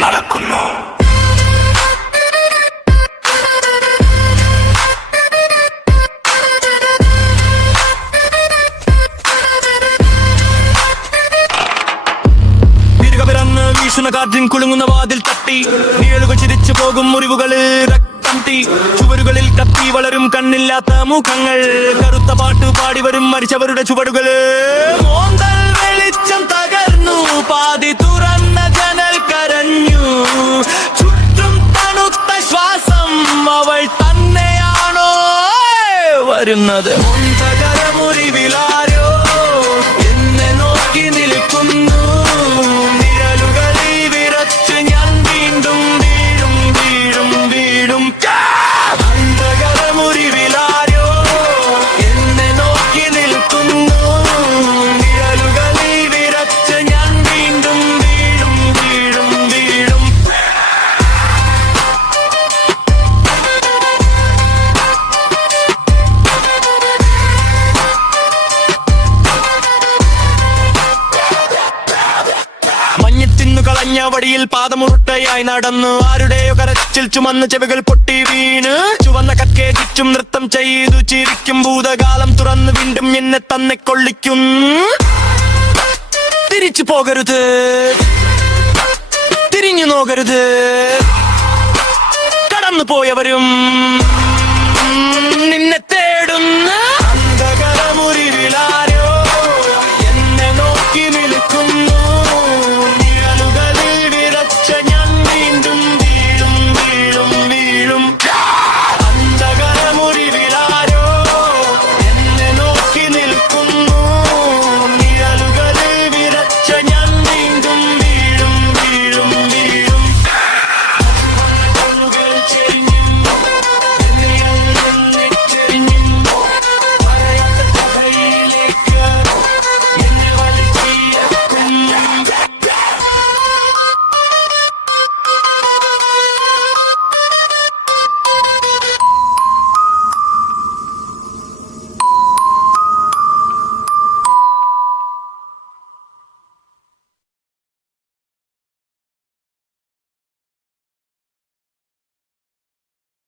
നടക്കുന്നു. വീശുന്ന കാറ്റിൻ കുലുങ്ങുന്ന വാതിൽ തട്ടി നിഴലുകൾ ചിരിച്ചു പോകും മുറിവുകളിൽ രക്തം തീ ചുവരുകളിൽ കത്തി വളരും കണ്ണില്ലാത്ത മുഖങ്ങൾ കറുത്ത പാട്ട് പാടി വരും മരിച്ചവരുടെ ചുവടുകള് മോന്തൽ വെളിച്ചം തകർന്നു പാതി തുറന്ന ജനൽ കരഞ്ഞു ചുറ്റും തണുത്ത ശ്വാസം അവൾ തന്നെയാണോ വരുന്നത് മുറിവിലാരോ എന്നെ നോക്കി നിൽക്കുന്നു കളഞ്ഞ വടിയിൽ പാദമുരുട്ടയായി നടന്നു ആരുടെയോ കരച്ചിൽ ചുമന്ന് ചെവികൾ പൊട്ടി വീണ് ചുവന്ന കക്കേ ചുറ്റും നൃത്തം ചെയ്തു ചിരിക്കും ഭൂതകാലം തുറന്ന് വീണ്ടും എന്നെ തന്നെ കൊള്ളിക്കും തിരിച്ചു പോകരുത് തിരിഞ്ഞു നോക്കരുത് കടന്നു പോയവരും നിന്നെ